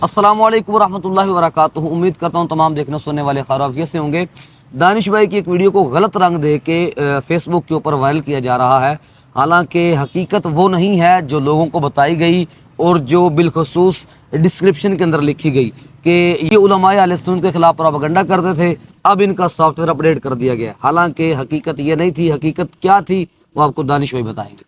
अस्सलाम वालेकुम रहमतुल्लाहि व बरकातुहू। उम्मीद करता हूँ तमाम देखने सुनने वाले खैरियत से होंगे। दानिश भाई की एक वीडियो को गलत रंग दे के फेसबुक के ऊपर वायरल किया जा रहा है। हालांकि हकीकत वो नहीं है जो लोगों को बताई गई और जो बिलखसूस डिस्क्रिप्शन के अंदर लिखी गई कि ये उलमाए अहले सुन्नत के खिलाफ प्रोपेगेंडा करते थे, अब इनका सॉफ्टवेयर अपडेट कर दिया गया। हालांकि हकीकत ये नहीं थी। हकीकत क्या थी वो आपको दानिश भाई बताएंगे।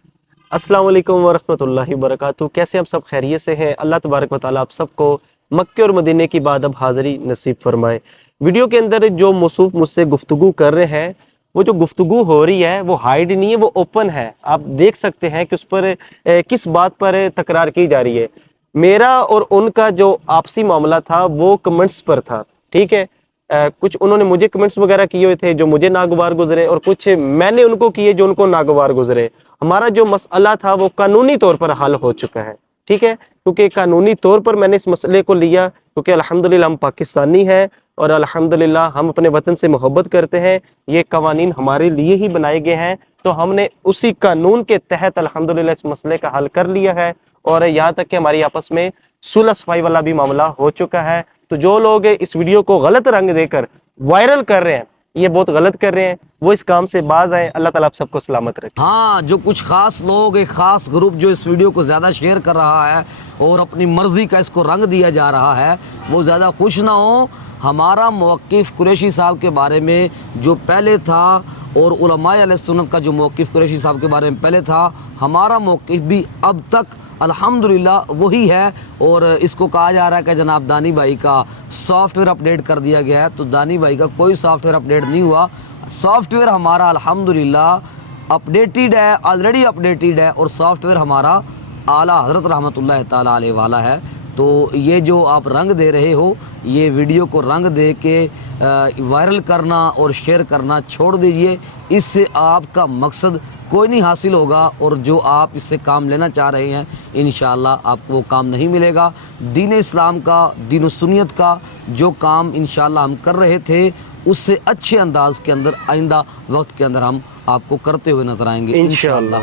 अस्सलाम वालेकुम वरहमतुल्लाहि वबरकातुहू। कैसे आप सब खैरियत से हैं? अल्लाह तबारक व तआला आप सबको मक्के और मदीने की बाद अब हाज़िरी नसीब फरमाए। वीडियो के अंदर जो मौसूफ मुझसे गुफ्तगू कर रहे हैं, वो जो गुफ्तगू हो रही है वो हाइड नहीं है, वो ओपन है। आप देख सकते हैं कि उस पर किस बात पर तकरार की जा रही है। मेरा और उनका जो आपसी मामला था वो कमेंट्स पर था, ठीक है। कुछ उन्होंने मुझे कमेंट्स वगैरह किए हुए थे जो मुझे नागवार गुजरे, और कुछ मैंने उनको किए जो उनको नागवार गुजरे। हमारा जो मसला था वो कानूनी तौर पर हल हो चुका है, ठीक है। क्योंकि कानूनी तौर पर मैंने इस मसले को लिया, क्योंकि अल्हम्दुलिल्लाह हम पाकिस्तानी हैं और अल्हम्दुलिल्लाह हम अपने वतन से मोहब्बत करते हैं। ये कवानीन हमारे लिए ही बनाए गए हैं, तो हमने उसी कानून के तहत अल्हम्दुलिल्लाह इस मसले का हल कर लिया है। और यहाँ तक कि हमारी आपस में सुलह सफाई वाला भी मामला हो चुका है। तो जो लोग इस वीडियो को गलत रंग देकर वायरल कर रहे हैं, ये बहुत गलत कर रहे हैं, वो इस काम से बाज आए। अल्लाह ताला आप सबको सलामत रखे। हाँ, जो कुछ खास लोग, एक खास ग्रुप जो इस वीडियो को ज़्यादा शेयर कर रहा है और अपनी मर्ज़ी का इसको रंग दिया जा रहा है, वो ज़्यादा खुश ना हो। हमारा मौक़िफ़ कुरैशी साहब के बारे में जो पहले था और उलमाए अहले सुन्नत का जो मौक़िफ़ कुरैशी साहब के बारे में पहले था, हमारा मौक़िफ़ भी अब तक अल्हम्दुलिल्लाह वही है। और इसको कहा जा रहा है कि जनाब दानी भाई का सॉफ्टवेयर अपडेट कर दिया गया है, तो दानी भाई का कोई सॉफ्टवेयर अपडेट नहीं हुआ। सॉफ्टवेयर हमारा अल्हम्दुलिल्लाह अपडेटेड है, ऑलरेडी अपडेटेड है, और सॉफ्टवेयर हमारा आला हज़रत रहमतुल्लाह ताला अलैहि वाला है। तो ये जो आप रंग दे रहे हो, ये वीडियो को रंग दे के वायरल करना और शेयर करना छोड़ दीजिए। इससे आपका मकसद कोई नहीं हासिल होगा, और जो आप इससे काम लेना चाह रहे हैं इंशाअल्लाह आपको वो काम नहीं मिलेगा। दीन इस्लाम का, दीन सुन्नियत का जो काम इंशाअल्लाह हम कर रहे थे, उससे अच्छे अंदाज के अंदर आइंदा वक्त के अंदर हम आपको करते हुए नजर आएंगे इंशाअल्लाह।